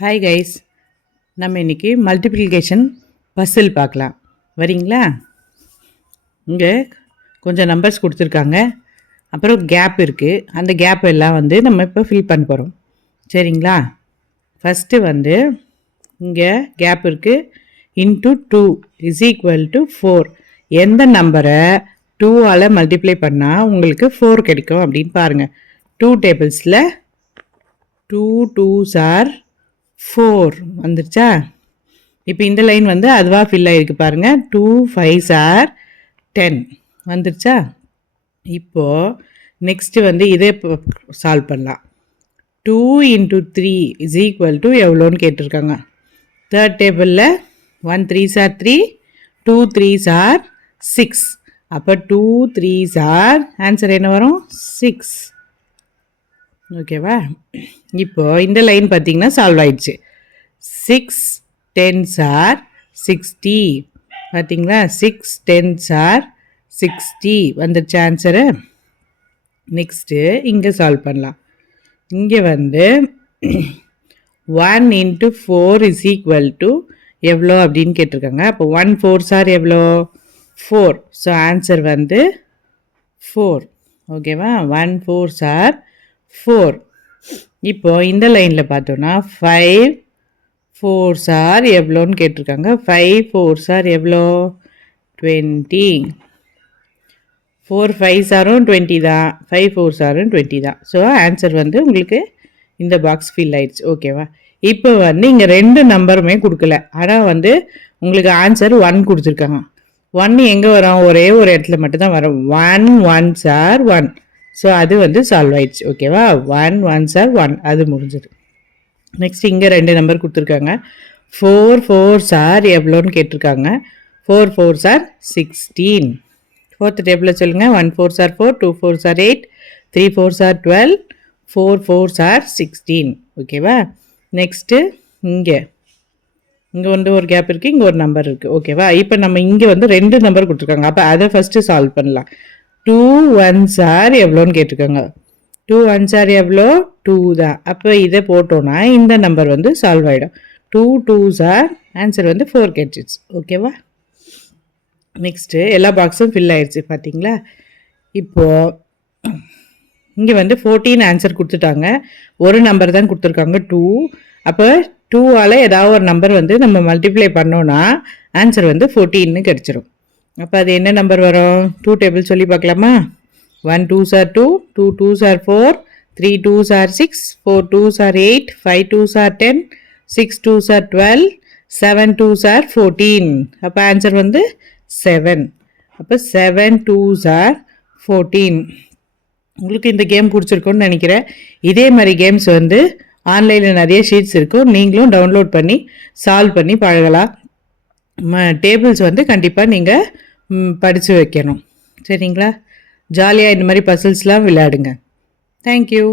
Hi guys, நம்ம இன்றைக்கி multiplication Basil பார்க்கலாம். வரீங்களா? இங்கே கொஞ்சம் நம்பர்ஸ் கொடுத்துருக்காங்க, அப்புறம் கேப் இருக்குது. அந்த கேப் எல்லாம் நம்ம இப்போ ஃபில் பண்ண போகிறோம். சரிங்களா? ஃபஸ்ட்டு இங்கே கேப் இருக்குது. Into 2 is equal to 4. எந்த நம்பரை 2ஆல் மல்டிப்ளை பண்ணால் உங்களுக்கு 4 கிடைக்கும் அப்படின்னு பாருங்கள். 2 டேபிள்ஸில் 2 2s are 4 வந்துருச்சா? இப்போ இந்த லைன் அதுவாக ஃபில் ஆகிருக்கு பாருங்கள். 2 5s are 10 வந்துருச்சா? இப்போது நெக்ஸ்ட்டு இதே சால்வ் பண்ணலாம். 2 into 3 is equal to எவ்வளோன்னு கேட்டிருக்காங்க. தேர்ட் டேபிளில் 1 3s are 3, 2 3s are 6. அப்போ 2 3s are ஆன்சர் என்ன வரும்? 6. ஓகேவா? இப்போது இந்த லைன் பார்த்தீங்கன்னா சால்வ் ஆயிடுச்சு. 6 10s are 60. பார்த்தீங்களா? 6 10s are 60 வந்துடுச்சு ஆன்சரு. நெக்ஸ்ட்டு இங்கே சால்வ் பண்ணலாம். இங்கே 1 into 4 is equal to எவ்வளோ அப்படின்னு கேட்டிருக்காங்க. அப்போ 1 4s are எவ்வளோ? 4. So answer 4. ஓகேவா? 1 4s are 4. இப்போது இந்த லைனில் பார்த்தோன்னா 5 4s are எவ்வளோன்னு கேட்டிருக்காங்க. 5 4s are எவ்வளோ? 20. 4 5s are 20 தான், 5 4s are 20 தான். ஸோ ஆன்சர் உங்களுக்கு இந்த பாக்ஸ் ஃபில் ஆயிடுச்சு. ஓகேவா? இப்போ இங்கே 2 நம்பருமே கொடுக்கல, ஆனால் உங்களுக்கு ஆன்சர் 1 கொடுத்துருக்காங்க. 1 எங்கே வரும்? ஒரே ஒரு இடத்துல மட்டும்தான் வரும். 1 1s are 1. ஸோ அது சால்வ் ஆயிடுச்சு. ஓகேவா? 1 1s are 1, அது முடிஞ்சது. நெக்ஸ்ட் இங்கே 2 நம்பர் கொடுத்துருக்காங்க. 4 4s are எவ்வளோன்னு கேட்டிருக்காங்க. 4 4s are 16. ஃபோர்த் டேபிளில் சொல்லுங்கள். 1 4s are 4, 2 4s are 8, 3 4s are 12, 4 4s are 16. ஓகேவா? நெக்ஸ்ட்டு இங்கே ஒரு கேப் இருக்குது, இங்கே ஒரு நம்பர் இருக்குது. ஓகேவா? இப்போ நம்ம இங்கே 2 நம்பர் கொடுத்துருக்காங்க. அப்போ அதை ஃபஸ்ட்டு சால்வ் பண்ணலாம். 2 1s are எவ்வளோன்னு கேட்டிருக்காங்க. 2 1s are எவ்வளோ? 2 தான். அப்போ இதை போட்டோன்னா இந்த நம்பர் சால்வ் ஆகிடும். 2 2s are ஆன்சர் 4 கிடைச்சிச்சு. ஓகேவா? நெக்ஸ்ட்டு எல்லா பாக்ஸும் ஃபில் ஆயிடுச்சு. பார்த்தீங்களா? இப்போது இங்கே 14 ஆன்சர் கொடுத்துட்டாங்க. ஒரு நம்பர் தான் கொடுத்துருக்காங்க 2. அப்போ 2ஆல் ஏதாவது ஒரு நம்பர் நம்ம மல்டிப்ளை பண்ணோன்னா ஆன்சர் 14ன்னு கிடச்சிரும். அப்போ அது என்ன நம்பர் வரும்? 2 டேபிள் சொல்லி பார்க்கலாமா? 1 2s are 2, 2 2s are 4, 3 2s are 6, 4 2s are 8, 5 2s are 10, 6 2s are 12, 7 2s are 14. அப்போ ஆன்சர் 7. அப்போ 7 2s are 14. உங்களுக்கு இந்த கேம் பிடிச்சிருக்குன்னு நினைக்கிறேன். இதே மாதிரி கேம்ஸ் ஆன்லைனில் நிறைய ஷீட்ஸ் இருக்கும், நீங்களும் டவுன்லோட் பண்ணி சால்வ் பண்ணி பழகலாம். டேபிள்ஸ் கண்டிப்பாக நீங்கள் படித்து வைக்கணும். சரிங்களா? ஜாலியாக இந்த மாதிரி பசில்ஸ்லாம் விளையாடுங்க. தேங்க்யூ.